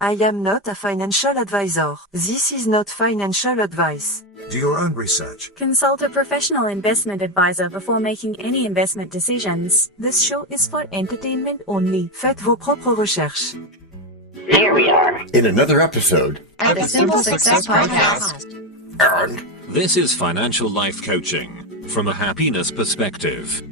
I am not a financial advisor. This is not financial advice. Do your own research. Consult a professional investment advisor before making any investment decisions. This show is for entertainment only. Faites vos propres recherches. Here we are in another episode of the Simple Success Podcast. And this is financial life coaching from a happiness perspective.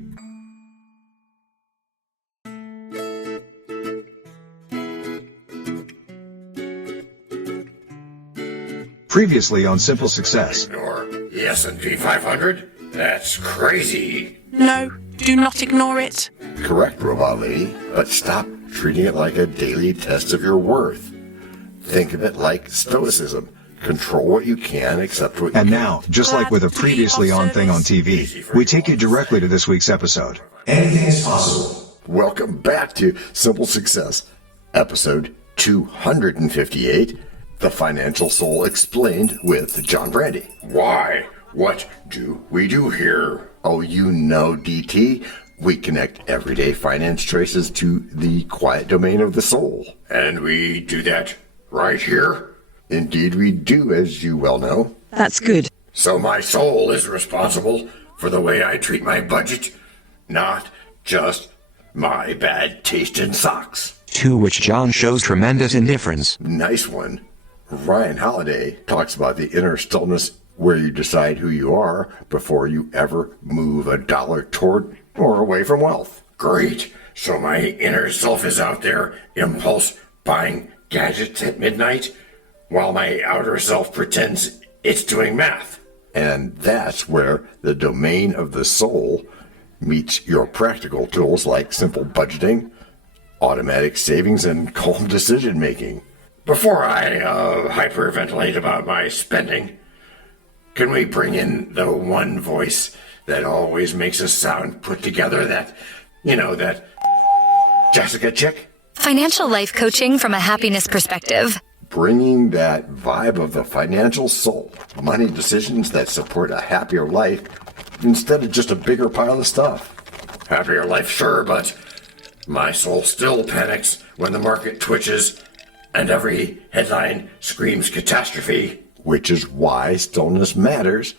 Previously on Simple Success. Ignore the S&P 500? That's crazy. No, do not ignore it. Correct, Robot Lady, but stop treating it like a daily test of your worth. Think of it like Stoicism. Control what you can, accept what you And can't. now, just like with a previously on thing on TV, we take you directly to this week's episode. Anything is possible. Welcome back to Simple Success, episode 258, The Financial Soul Explained with John Brandy. Why? What do we do here? Oh, you know, DT. We connect everyday finance choices to the quiet domain of the soul. And we do that right here? Indeed we do, as you well know. That's good. So my soul is responsible for the way I treat my budget, not just my bad taste in socks. To which John shows tremendous indifference. Nice one. Ryan Holiday talks about the inner stillness where you decide who you are before you ever move a dollar toward or away from wealth. Great. So my inner self is out there impulse buying gadgets at midnight while my outer self pretends it's doing math. And that's where the domain of the soul meets your practical tools like simple budgeting, automatic savings, and calm decision making. Before I hyperventilate about my spending, can we bring in the one voice that always makes a sound put together, that Jessica chick? Financial life coaching from a happiness perspective. Bringing that vibe of the financial soul, money decisions that support a happier life instead of just a bigger pile of stuff. Happier life, sure, but my soul still panics when the market twitches and every headline screams catastrophe. Which is why stillness matters.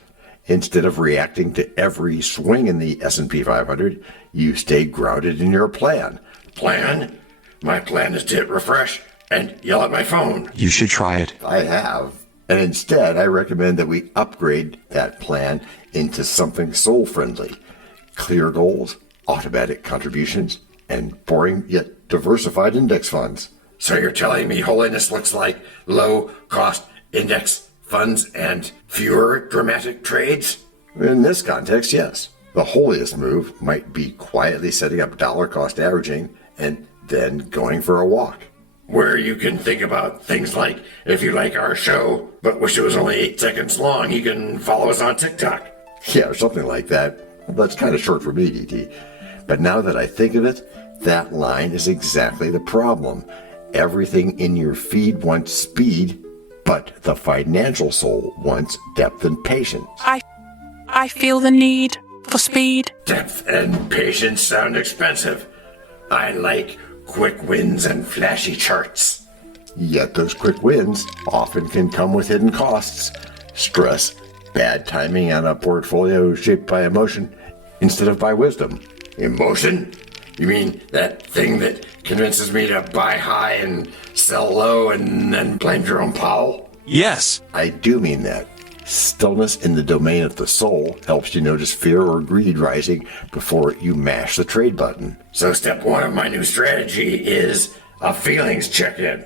Instead of reacting to every swing in the S&P 500, you stay grounded in your plan. Plan? My plan is to hit refresh and yell at my phone. You should try it. I have. And instead, I recommend that we upgrade that plan into something soul-friendly. Clear goals, automatic contributions, and boring yet diversified index funds. So you're telling me holiness looks like low-cost index funds and fewer dramatic trades? In this context, yes. The holiest move might be quietly setting up dollar-cost averaging and then going for a walk. Where you can think about things like, if you like our show, but wish it was only 8 seconds long, you can follow us on TikTok. Yeah, or something like that. That's kind of short for me, DT. But now that I think of it, that line is exactly the problem. Everything in your feed wants speed, but the financial soul wants depth and patience. I feel the need for speed. Depth and patience sound expensive. I like quick wins and flashy charts. Yet those quick wins often can come with hidden costs. Stress, bad timing on a portfolio shaped by emotion instead of by wisdom. Emotion? You mean that thing that convinces me to buy high and sell low and then blame Jerome Powell? Yes. I do mean that. Stillness in the domain of the soul helps you notice fear or greed rising before you mash the trade button. So step one of my new strategy is a feelings check-in.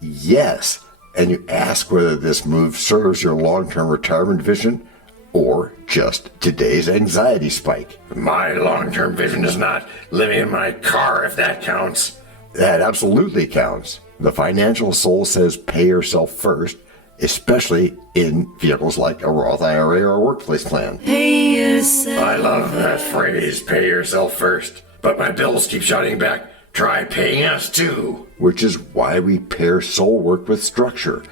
Yes, and you ask whether this move serves your long-term retirement vision or just today's anxiety spike. My long-term vision is not living in my car, if that counts. That absolutely counts. The financial soul says pay yourself first, especially in vehicles like a Roth IRA or a workplace plan. Pay yourself. I love that phrase, pay yourself first. But my bills keep shouting back, try paying us too. Which is why we pair soul work with structure.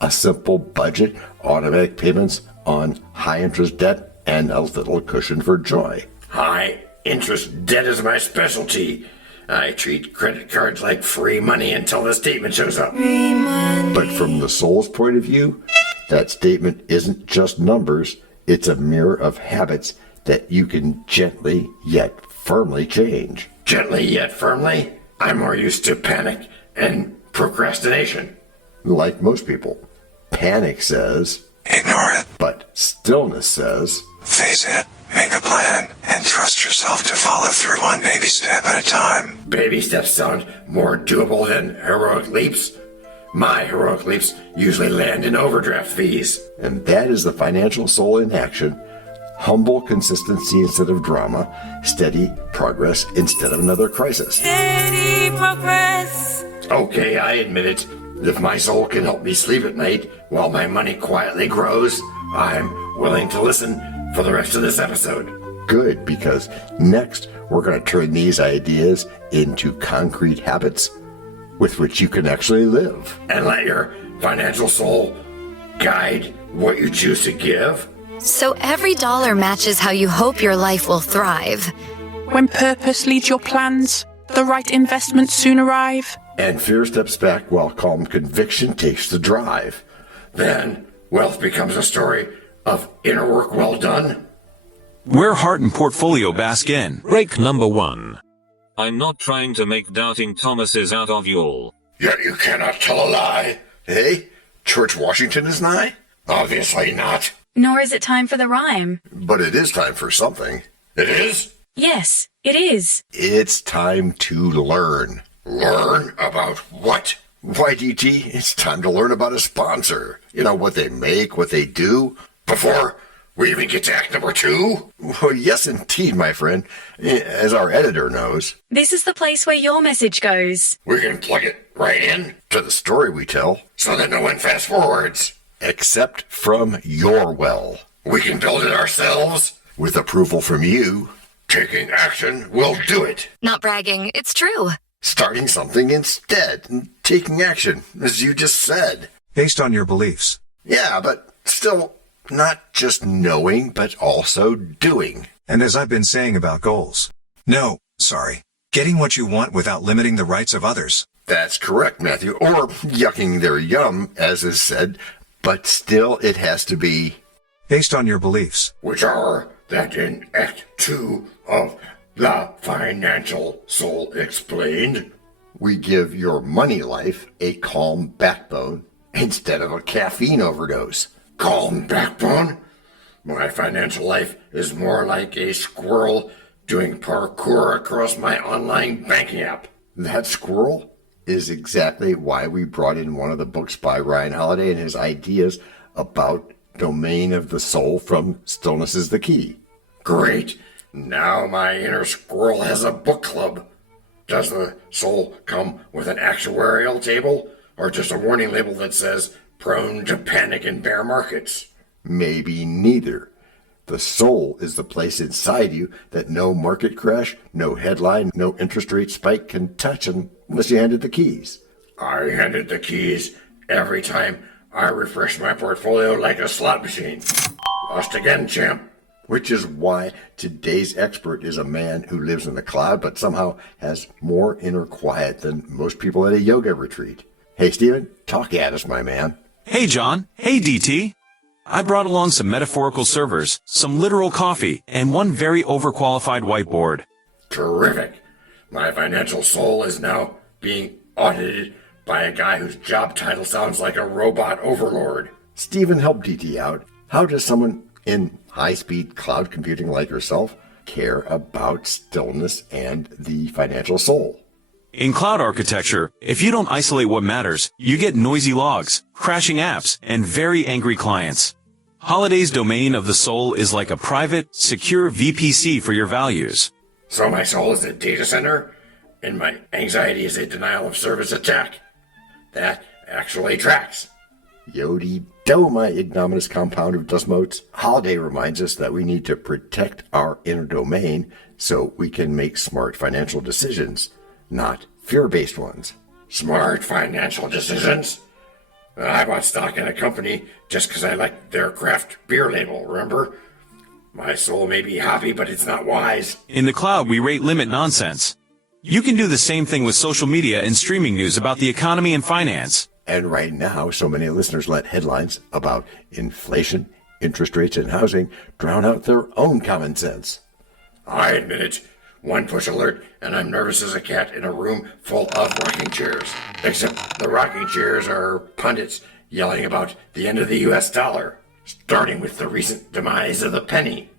A simple budget, automatic payments on high-interest debt, and a little cushion for joy. High-interest debt is my specialty. I treat credit cards like free money until the statement shows up. But from the soul's point of view, that statement isn't just numbers, it's a mirror of habits that you can gently yet firmly change. Gently yet firmly? I'm more used to panic and procrastination. Like most people. Panic says, Ignore it. but stillness says, Face it. Make a plan. And trust yourself to follow through one baby step at a time. baby steps sound more doable than heroic leaps. My heroic leaps usually land in overdraft fees. And that is the financial soul in action. Humble consistency instead of drama. Steady progress instead of another crisis. Steady progress. Okay, I admit it. If my soul can help me sleep at night while my money quietly grows, I'm willing to listen for the rest of this episode. Good, because next we're going to turn these ideas into concrete habits with which you can actually live. And let your financial soul guide what you choose to give. So every dollar matches how you hope your life will thrive. When purpose leads your plans, the right investments soon arrive. And fear steps back while calm conviction takes the drive. Then wealth becomes a story of inner work well done. Where heart and portfolio bask in. Break number 1. I'm not trying to make doubting Thomases out of you all. Yet you cannot tell a lie. Hey, George Washington is nigh? Obviously not. Nor is it time for the rhyme. But it is time for something. It is? Yes, it is. It's time to learn. Learn about what? Why, DT, it's time to learn about a sponsor. You know, what they make, what they do. Before we even get to act number 2? Well, yes, indeed, my friend. As our editor knows. This is the place where your message goes. We can plug it right in to the story we tell so that no one fast forwards. Except from your well. We can build it ourselves with approval from you. Taking action will do it. Not bragging, it's true. Starting something instead and taking action, as you just said. Based on your beliefs. Yeah, but still not just knowing, but also doing. And as I've been saying about goals. No, sorry. Getting what you want without limiting the rights of others. That's correct, Matthew. Or yucking their yum, as is said. But still, it has to be based on your beliefs. Which are that in Act 2 of The Financial Soul Explained, we give your money life a calm backbone instead of a caffeine overdose. Calm backbone? My financial life is more like a squirrel doing parkour across my online banking app. That squirrel is exactly why we brought in one of the books by Ryan Holiday and his ideas about domain of the soul from Stillness Is The Key. Great. Now my inner squirrel has a book club. Does the soul come with an actuarial table or just a warning label that says prone to panic in bear markets? Maybe neither. The soul is the place inside you that no market crash, no headline, no interest rate spike can touch unless you handed the keys. I handed the keys every time I refresh my portfolio like a slot machine. Lost again, champ. Which is why today's expert is a man who lives in the cloud but somehow has more inner quiet than most people at a yoga retreat. Hey, Stephen, talk at us, my man. Hey, John. Hey, DT. I brought along some metaphorical servers, some literal coffee, and one very overqualified whiteboard. Terrific. My financial soul is now being audited by a guy whose job title sounds like a robot overlord. Stephen, help DT out. How does someone in high-speed cloud computing like yourself care about stillness and the financial soul? In cloud architecture, if you don't isolate what matters, you get noisy logs, crashing apps, and very angry clients. Holiday's domain of the soul is like a private, secure VPC for your values. So my soul is a data center, and my anxiety is a denial of service attack. That actually tracks. Yodi-do, my ignominious compound of dust motes. Holiday reminds us that we need to protect our inner domain so we can make smart financial decisions, not fear-based ones. Smart financial decisions? I bought stock in a company just because I liked their craft beer label, remember? My soul may be happy, but it's not wise. In the cloud, we rate limit nonsense. You can do the same thing with social media and streaming news about the economy and finance. And right now, so many listeners let headlines about inflation, interest rates, and housing drown out their own common sense. I admit it. One push alert, and I'm nervous as a cat in a room full of rocking chairs. Except the rocking chairs are pundits yelling about the end of the U.S. dollar, starting with the recent demise of the penny.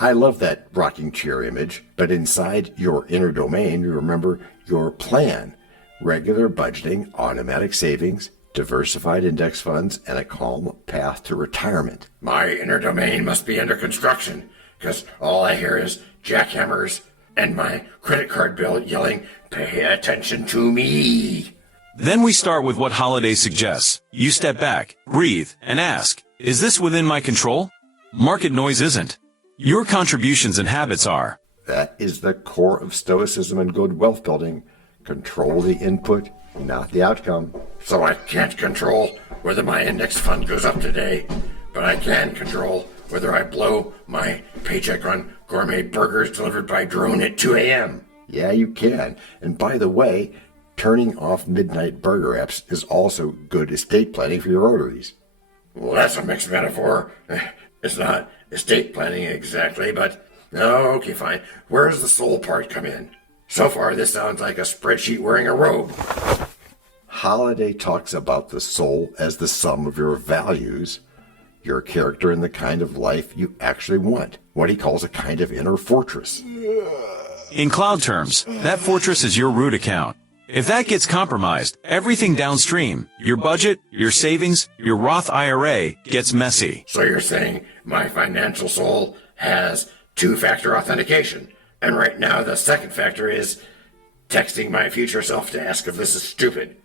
I love that rocking chair image, but inside your inner domain, you remember your plan. Regular budgeting, automatic savings, diversified index funds, and a calm path to retirement. My inner domain must be under construction, because all I hear is jackhammers and my credit card bill yelling, "Pay attention to me." Then we start with what Holiday suggests. You step back, breathe, and ask, is this within my control? Market noise isn't. Your contributions and habits are. That is the core of stoicism and good wealth building. Control the input, not the outcome. So I can't control whether my index fund goes up today, but I can control whether I blow my paycheck on gourmet burgers delivered by drone at 2 a.m. Yeah, you can. And by the way, turning off midnight burger apps is also good estate planning for your arteries. Well, that's a mixed metaphor. It's not estate planning exactly, but okay, fine. Where does the soul part come in? So far, this sounds like a spreadsheet wearing a robe. Holiday talks about the soul as the sum of your values, your character, and the kind of life you actually want. What he calls a kind of inner fortress. In cloud terms, that fortress is your root account. If that gets compromised, everything downstream, your budget, your savings, your Roth IRA, gets messy. So you're saying my financial soul has two-factor authentication, and right now the second factor is texting my future self to ask if this is stupid.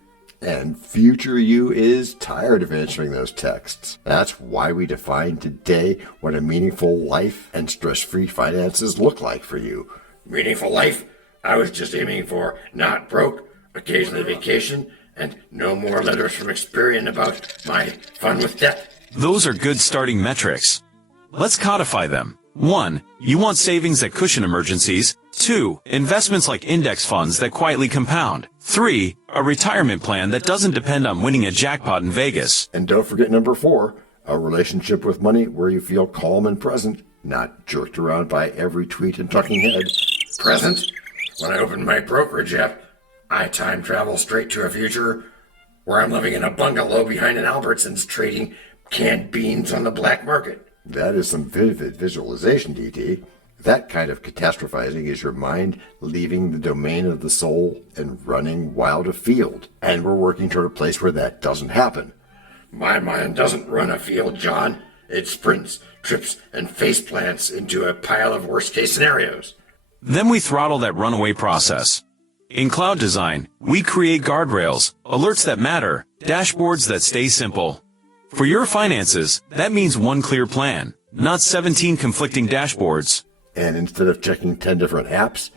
And future you is tired of answering those texts. That's why we define today what a meaningful life and stress-free finances look like for you. Meaningful life? I was just aiming for not broke, occasionally vacation, and no more letters from Experian about my fun with debt. Those are good starting metrics. Let's codify them. 1. You want savings that cushion emergencies. 2. Investments like index funds that quietly compound. 3. A retirement plan that doesn't depend on winning a jackpot in Vegas. And don't forget number 4, a relationship with money where you feel calm and present, not jerked around by every tweet and talking head. Present? When I open my brokerage app, I time travel straight to a future where I'm living in a bungalow behind an Albertsons trading canned beans on the black market. That is some vivid visualization, DT. That kind of catastrophizing is your mind leaving the domain of the soul and running wild afield. And we're working toward a place where that doesn't happen. My mind doesn't run afield, John. It sprints, trips, and face plants into a pile of worst-case scenarios. Then we throttle that runaway process. In cloud design, we create guardrails, alerts that matter, dashboards that stay simple. For your finances, that means one clear plan, not 17 conflicting dashboards. And instead of checking 10 different apps,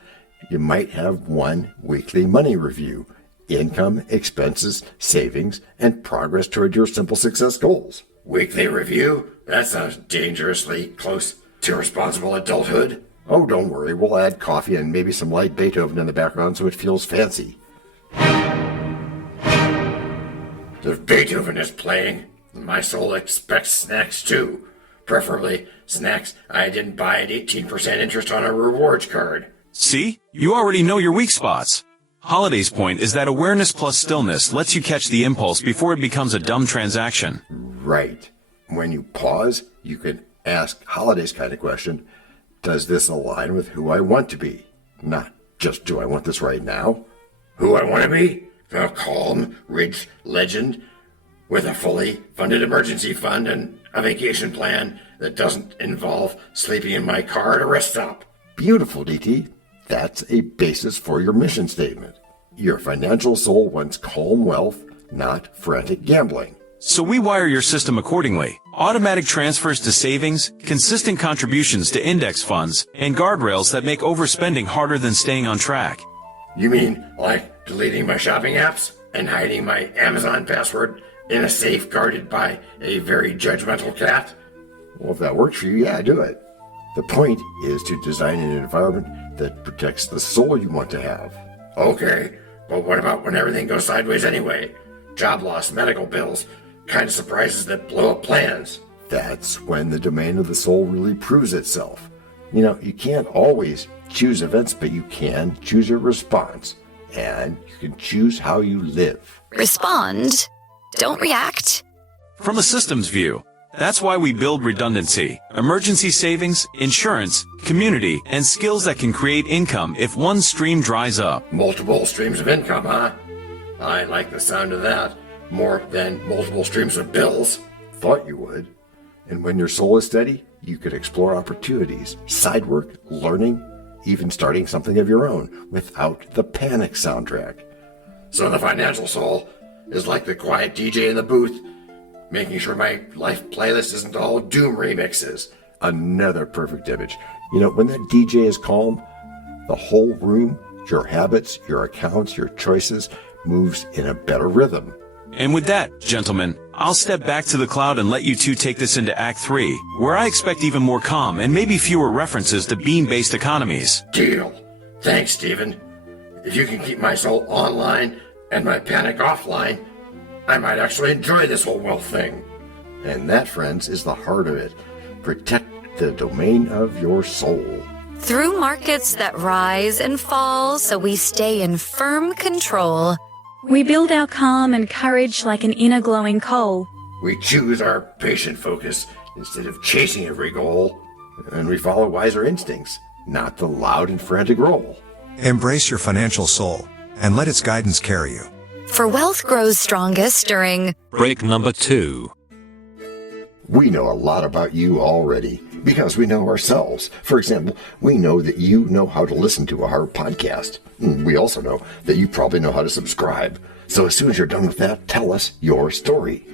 you might have one weekly money review, income, expenses, savings, and progress toward your simple success goals. Weekly review? That sounds dangerously close to responsible adulthood. Oh, don't worry, we'll add coffee and maybe some light Beethoven in the background so it feels fancy. If Beethoven is playing, my soul expects snacks too. Preferably snacks I didn't buy at 18% interest on a rewards card. See? You already know your weak spots. Holiday's point is that awareness plus stillness lets you catch the impulse before it becomes a dumb transaction. Right. When you pause, you can ask Holiday's kind of question, does this align with who I want to be? Not just do I want this right now? Who I want to be? A calm, rich legend with a fully funded emergency fund and a vacation plan that doesn't involve sleeping in my car at a rest stop. Beautiful, DT. That's a basis for your mission statement. Your financial soul wants calm wealth, not frantic gambling. So we wire your system accordingly. Automatic transfers to savings, consistent contributions to index funds, and guardrails that make overspending harder than staying on track. You mean like deleting my shopping apps and hiding my Amazon password in a safe guarded by a very judgmental cat? Well, if that works for you, yeah, do it. The point is to design an environment that protects the soul you want to have, Okay, but what about when everything goes sideways anyway? Job loss, medical bills, kind of surprises that blow up plans. That's when the domain of the soul really proves itself. You know, you can't always choose events, but you can choose your response. And you can choose how you live. Respond. Don't react. From a systems view, that's why we build redundancy, emergency savings, insurance, community, and skills that can create income if one stream dries up. Multiple streams of income, huh? I like the sound of that more than multiple streams of bills. Thought you would. And when your soul is steady, you could explore opportunities, side work, learning, even starting something of your own without the panic soundtrack. So the financial soul is like the quiet DJ in the booth, making sure my life playlist isn't all doom remixes. Another perfect image. You know, when that DJ is calm, the whole room, your habits, your accounts, your choices moves in a better rhythm. And with that, gentlemen, I'll step back to the cloud and let you two take this into Act 3, where I expect even more calm and maybe fewer references to beam-based economies. Deal. Thanks, Stephen. If you can keep my soul online and my panic offline, I might actually enjoy this whole wealth thing. And that, friends, is the heart of it. Protect the domain of your soul. Through markets that rise and fall, so we stay in firm control. We build our calm and courage like an inner glowing coal. We choose our patient focus instead of chasing every goal. And we follow wiser instincts, not the loud and frantic roll. Embrace your financial soul and let its guidance carry you. For wealth grows strongest during break number 2. We know a lot about you already because we know ourselves. For example, we know that you know how to listen to our podcast. We also know that you probably know how to subscribe. So as soon as you're done with that, tell us your story.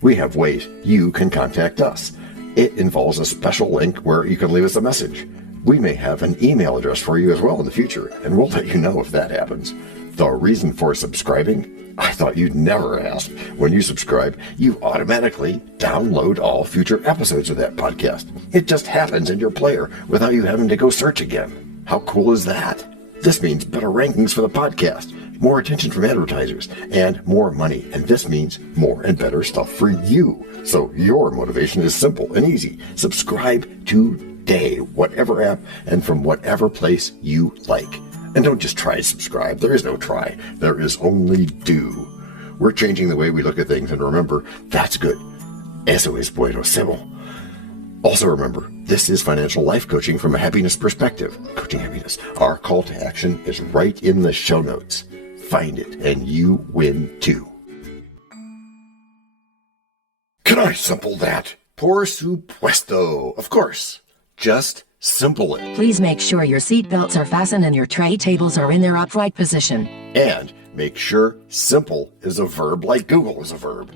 We have ways you can contact us. It involves a special link where you can leave us a message. We may have an email address for you as well in the future, and we'll let you know if that happens. The reason for subscribing? I thought you'd never ask. When you subscribe, you automatically download all future episodes of that podcast. It just happens in your player without you having to go search again. How cool is that? This means better rankings for the podcast, more attention from advertisers, and more money. And this means more and better stuff for you. So your motivation is simple and easy. Subscribe today, whatever app and from whatever place you like. And don't just try to subscribe. There is no try. There is only do. We're changing the way we look at things, and remember, that's good. Eso es buenísimo. Also remember, this is financial life coaching from a happiness perspective. Coaching happiness. Our call to action is right in the show notes. Find it, and you win too. Can I simple that? Por supuesto. Of course. Just simple it. Please make sure your seatbelts are fastened and your tray tables are in their upright position. And make sure simple is a verb like Google is a verb.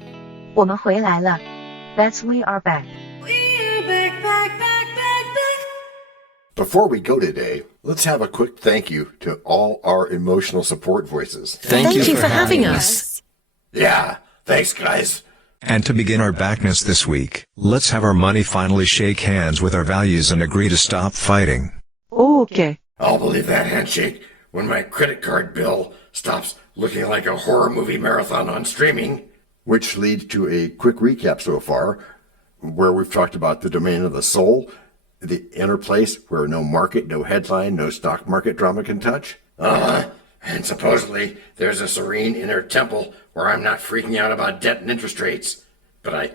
我们回来了. That's we are back. Before we go today, let's have a quick thank you to all our emotional support voices. Thank you for having us. Yeah, thanks, guys. And to begin our backness this week, let's have our money finally shake hands with our values and agree to stop fighting. Okay. I'll believe that handshake when my credit card bill stops looking like a horror movie marathon on streaming. Which leads to a quick recap so far, where we've talked about the domain of the soul, the inner place where no market, no headline, no stock market drama can touch. And supposedly there's a serene inner temple where I'm not freaking out about debt and interest rates, but I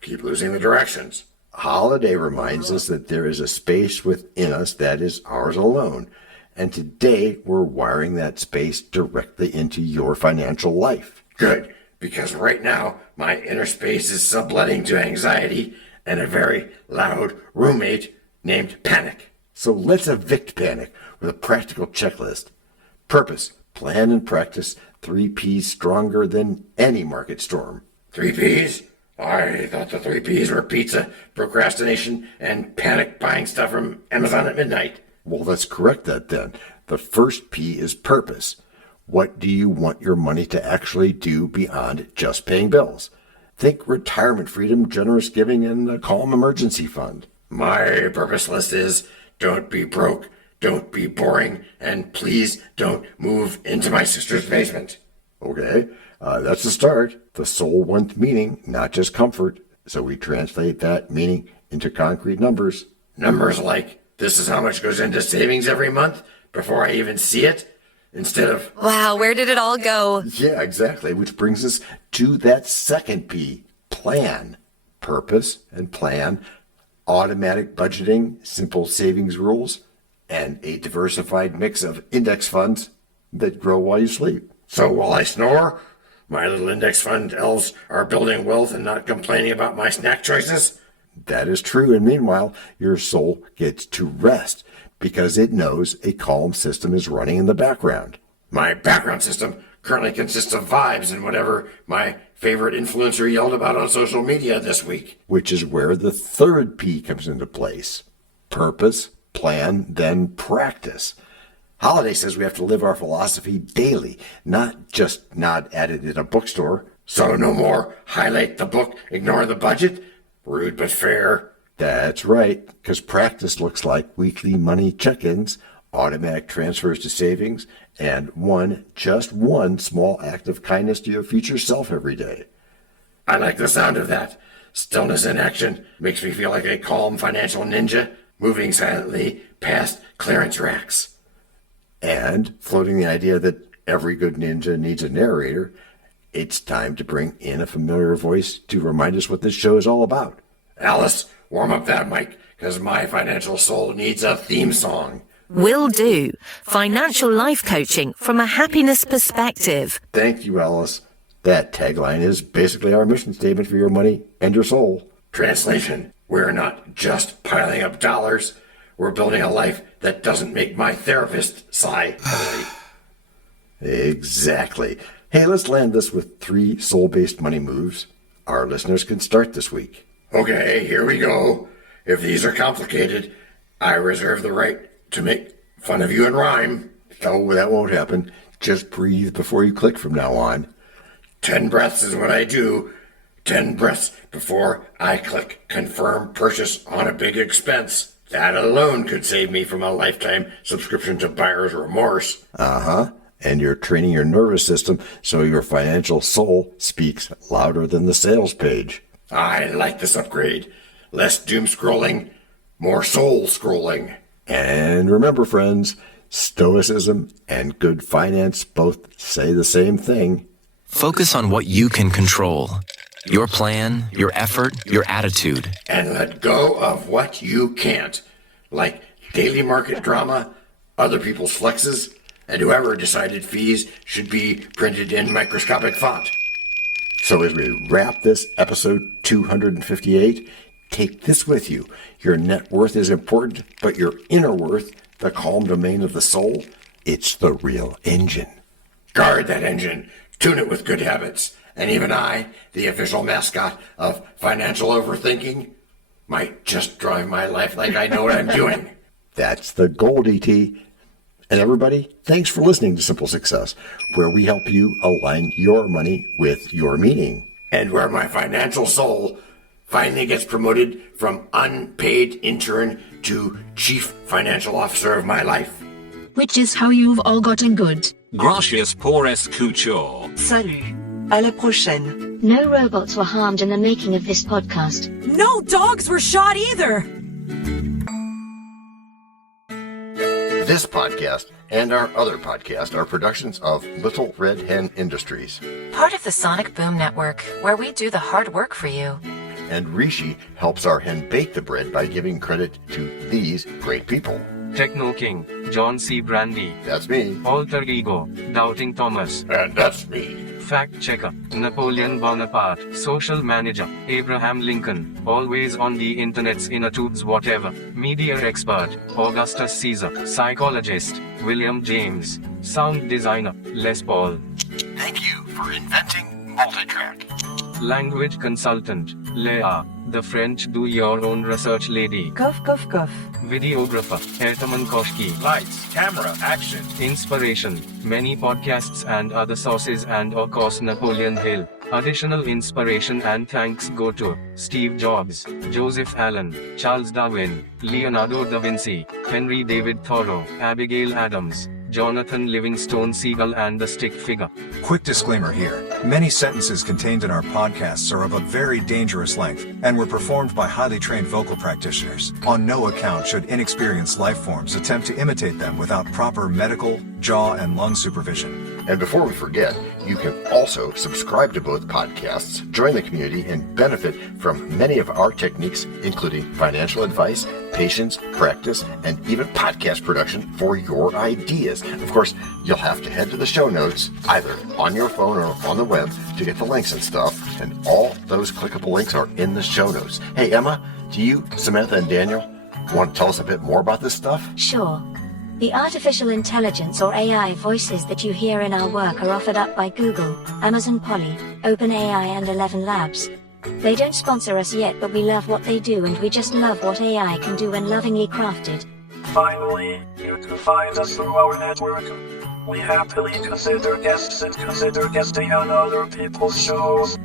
keep losing the directions. Holiday reminds us that there is a space within us that is ours alone. And today we're wiring that space directly into your financial life. Good, because right now my inner space is subletting to anxiety and a very loud roommate named Panic. So let's evict panic with a practical checklist. Purpose, plan, and practice. 3 P's stronger than any market storm. 3 P's? I thought the 3 P's were pizza, procrastination, and panic buying stuff from Amazon at midnight. Well, let's correct that then. The first P is purpose. What do you want your money to actually do beyond just paying bills? Think retirement freedom, generous giving, and a calm emergency fund. My purpose list is don't be broke, don't be boring, and please don't move into my sister's basement. Okay, that's the start. The soul wants meaning, not just comfort. So we translate that meaning into concrete numbers. Numbers like, this is how much goes into savings every month before I even see it, instead of, wow, where did it all go? Yeah, exactly. Which brings us to that second P, plan. Purpose and plan, automatic budgeting, simple savings rules, and a diversified mix of index funds that grow while you sleep. So while I snore, my little index fund elves are building wealth and not complaining about my snack choices? That is true, and meanwhile, your soul gets to rest because it knows a calm system is running in the background. My background system currently consists of vibes and whatever my favorite influencer yelled about on social media this week. Which is where the third P comes into place. Purpose, plan, then practice. Holiday says we have to live our philosophy daily, not just nod at it at a bookstore. So no more highlight the book, ignore the budget? Rude but fair. That's right, because practice looks like weekly money check-ins, automatic transfers to savings, and just one small act of kindness to your future self every day. I like the sound of that. Stillness in action makes me feel like a calm financial ninja, moving silently past clearance racks. And floating the idea that every good ninja needs a narrator, it's time to bring in a familiar voice to remind us what this show is all about. Alice, warm up that mic, because my financial soul needs a theme song. Will do. Financial life coaching from a happiness perspective. Thank you, Alice. That tagline is basically our mission statement for your money and your soul. Translation, we're not just piling up dollars. We're building a life that doesn't make my therapist sigh. Exactly. Hey, let's land this with 3 soul-based money moves our listeners can start this week. Okay, here we go. If these are complicated, I reserve the right to make fun of you in rhyme. Oh, that won't happen. Just breathe before you click from now on. 10 breaths is what I do. 10 breaths before I click confirm purchase on a big expense. That alone could save me from a lifetime subscription to buyer's remorse. Uh-huh. And you're training your nervous system so your financial soul speaks louder than the sales page. I like this upgrade. Less doom scrolling, more soul scrolling. And remember, friends, stoicism and good finance both say the same thing. Focus on what you can control. Your plan, your effort, your attitude. And let go of what you can't. Like daily market drama, other people's flexes, and whoever decided fees should be printed in microscopic font. So as we wrap this episode 258, take this with you. Your net worth is important, but your inner worth, the calm domain of the soul, it's the real engine. Guard that engine. Tune it with good habits. And even I, the official mascot of financial overthinking, might just drive my life like I know what I'm doing. That's the goal, DT. And everybody, thanks for listening to Simple Success, where we help you align your money with your meaning. And where my financial soul finally gets promoted from unpaid intern to chief financial officer of my life. Which is how you've all gotten good. Gracias por escuchar. Salut. À la prochaine. No robots were harmed in the making of this podcast. No dogs were shot either. This podcast and our other podcast are productions of Little Red Hen Industries. Part of the Sonic Boom Network, where we do the hard work for you. And Rishi helps our hen bake the bread by giving credit to these great people. Techno King, John Brandy. That's me. Alter Ego, Doubting Thomas. And that's me. Fact Checker, Napoleon Bonaparte. Social Manager, Abraham Lincoln. Always on the internet's inner tubes whatever. Media Expert, Augustus Caesar. Psychologist, William James. Sound Designer, Les Paul. Thank you for inventing multitrack. Language Consultant, Leah. The French do-your-own research lady. Cough, cough, cough. Videographer, Ertaman Koshki. Lights, camera, action. Inspiration, many podcasts and other sources and of course Napoleon Hill. Additional inspiration and thanks go to Steve Jobs, Joseph Allen, Charles Darwin, Leonardo da Vinci, Henry David Thoreau, Abigail Adams, Jonathan Livingstone Seagull and the Stick Figure. Quick disclaimer here. Many sentences contained in our podcasts are of a very dangerous length and were performed by highly trained vocal practitioners. On no account should inexperienced life forms attempt to imitate them without proper medical, jaw, and lung supervision. And before we forget, you can also subscribe to both podcasts, join the community, and benefit from many of our techniques, including financial advice, patience, practice, and even podcast production for your ideas. Of course, you'll have to head to the show notes, either on your phone or on the web, to get the links and stuff, and all those clickable links are in the show notes. Hey, Emma, do you, Samantha, and Daniel want to tell us a bit more about this stuff? Sure. The artificial intelligence or AI voices that you hear in our work are offered up by Google, Amazon Polly, OpenAI and ElevenLabs. They don't sponsor us yet, but we love what they do and we just love what AI can do when lovingly crafted. Finally, you can find us through our network. We happily consider guests and consider guesting on other people's shows.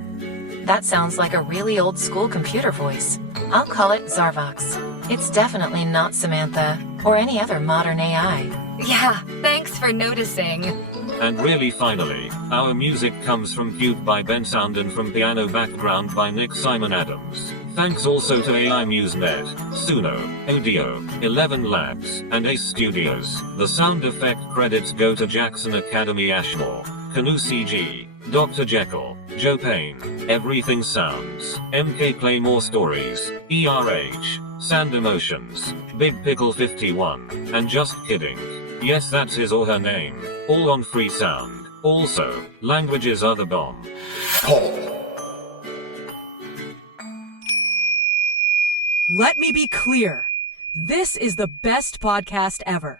That sounds like a really old school computer voice. I'll call it Zarvox. It's definitely not Samantha or any other modern AI. Yeah, thanks for noticing. And really finally, our music comes from Cube by Ben Sound and from Piano Background by Nick Simon Adams. Thanks also to AI MuseNet, Suno, Audio, ElevenLabs, and Ace Studios. The sound effect credits go to Jackson Academy Ashmore, Canoe CG, Dr. Jekyll, Joe Payne, Everything Sounds, MK Claymore Stories, ERH, Sand Emotions, Big Pickle 51, and Just Kidding. Yes, that's his or her name, all on free sound. Also, languages are the bomb. Let me be clear. This is the best podcast ever.